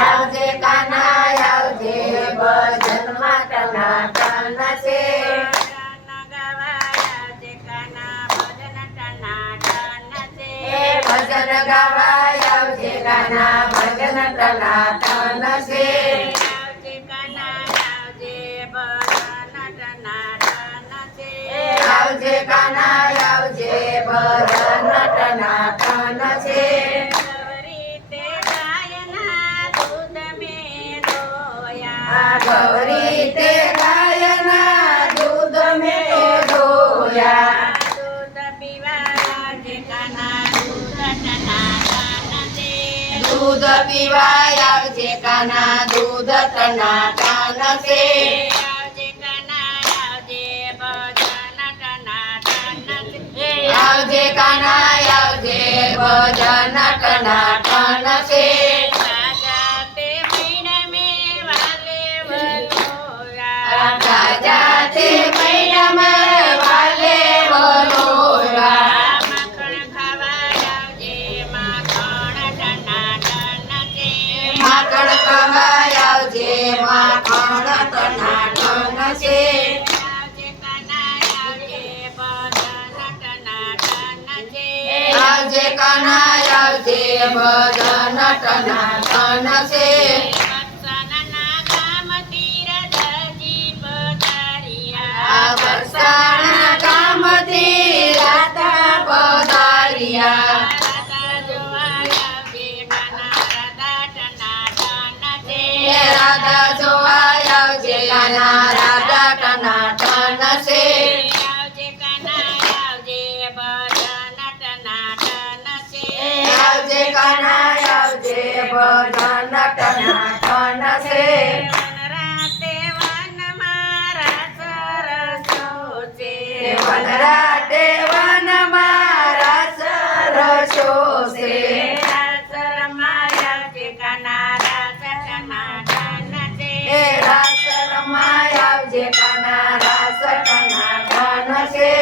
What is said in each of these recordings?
આવજે કાના આવજે ભજનમાં ટનાટન છે. ભજન ગાવાય આવજે કાના ભજન ટનાટન છે. આવજે કાના આવજે ભજન ટનાટન છે. ગૌરી તે ગાયના દૂધ મેં ધોયા. દૂધ પીવાય આવજે કાના દૂધ ટનાટન છે. આવજે કાના આવજે ભજન ટનાટન છે. રાજા તે મૈયામાં વાલે વલોયા. માખણ ખવાય આવજે માખણ ટનાટન છે. આવજે કાના આવજે ભજન ટનાટન છે. વરસાદના કામથી રાતા પધાર્યા. રાધા જોવાય આવજે કાના રાધા ટનાટન છે. આવજે કાના આવજે ભજન ટનાટન છે. વનરાતે વનમાં રાસ રસો છે. રાસ રમાય આવજે કાના રાસ ટનાટન છે.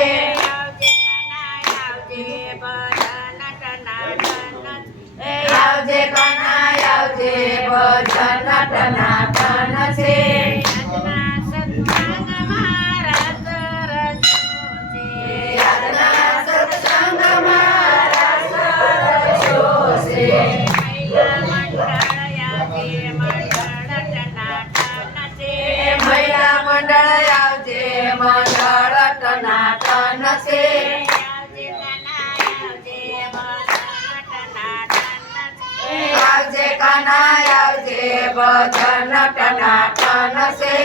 આવજે કાના આવજે ભજન ટનાટન છે. મહિલા મંડળ આવજે મંડળ ટનાટન છે. આવજે કાના આવજે ભજન ટનાટન છે.